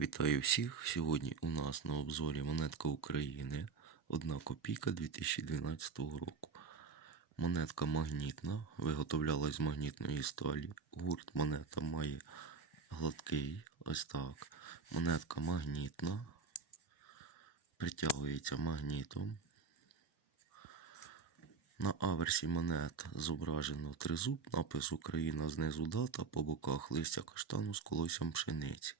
Вітаю всіх! Сьогодні у нас на обзорі монетка України 1 копійка 2012 року. Монетка магнітна, виготовлялась з магнітної сталі. Гурт монета має гладкий, ось так. Монетка магнітна, притягується магнітом. На аверсі монет зображено тризуб, напис Україна знизу дата, по боках листя каштану з колоссям пшениці.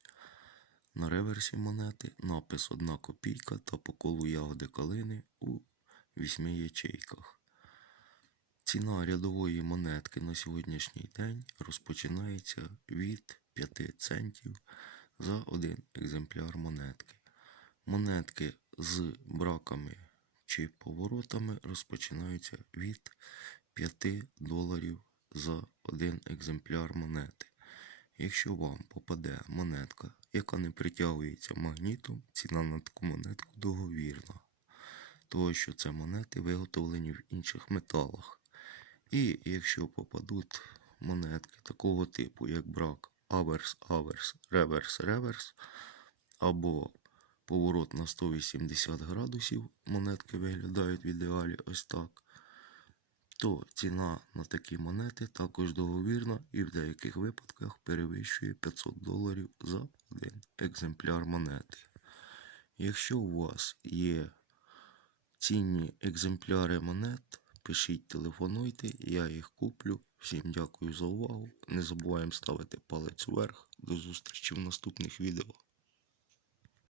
На реверсі монети напис 1 копійка та по колу ягоди калини у 8 ячейках. Ціна рядової монетки на сьогоднішній день розпочинається від 5 центів за один екземпляр монетки. Монетки з браками чи поворотами розпочинаються від 5 доларів за один екземпляр монети. Якщо вам попаде монетка, яка не притягується магнітом, ціна на таку монетку договірна, тому що це монети виготовлені в інших металах. І якщо попадуть монетки такого типу, як брак аверс, аверс, реверс, реверс, або поворот на 180 градусів, монетки виглядають в ідеалі ось так то ціна на такі монети також договірна і в деяких випадках перевищує 500 доларів за один екземпляр монети. Якщо у вас є цінні екземпляри монет, пишіть, телефонуйте, я їх куплю. Всім дякую за увагу. Не забуваємо ставити палець вверх. До зустрічі в наступних відео.